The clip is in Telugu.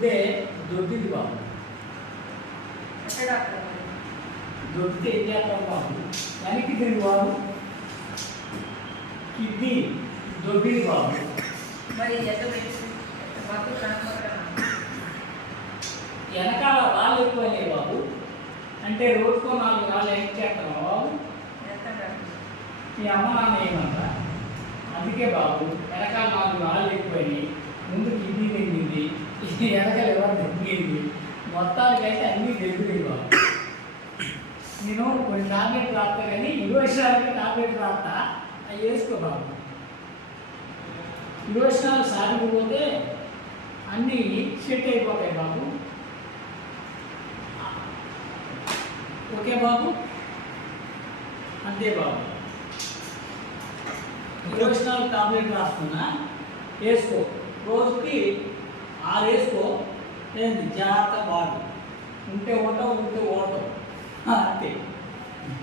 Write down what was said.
గుండె దొడ్డిది బాబు. దొడ్డితే ఏం చేస్తాం బాబు? వెనక్కి తిరిగి బాబు. కిడ్నీ దొడ్డిది బాబు. వెనకాల రాళ్ళు ఎక్కువైనాయి బాబు. అంటే రోజుకో 4 రాళ్ళు ఏం చేస్తాం బాబు? మీ అమ్మ నాన్న ఏమంటా? అందుకే బాబు వెనకాల 4 రాళ్ళు ఎక్కువైనాయి. ముందు కిడ్నీ తగ్గింది, వెనకాల ఎవరు తగ్గింది, మొత్తానికైతే అన్నీ తగ్గుతాయి బాబు. నేను కొన్ని టాబ్లెట్ రాస్తా కానీ 20 సార్లు టాబ్లెట్ రాస్తా, అవి వేసుకో బాబు. 20 సార్లు సాగిపోతే అన్నీ సెట్ అయిపోతాయి బాబు. ఓకే బాబు, అంతే బాబు. 20 సార్లు టాబ్లెట్ రాస్తున్నా, వేసుకో. రోజుకి 6 వేసుకో. ఏంది జాగ్రత్త బాగు. ఉంటే ఉంటావు, ఉంటే ఓడతావు, అంతే.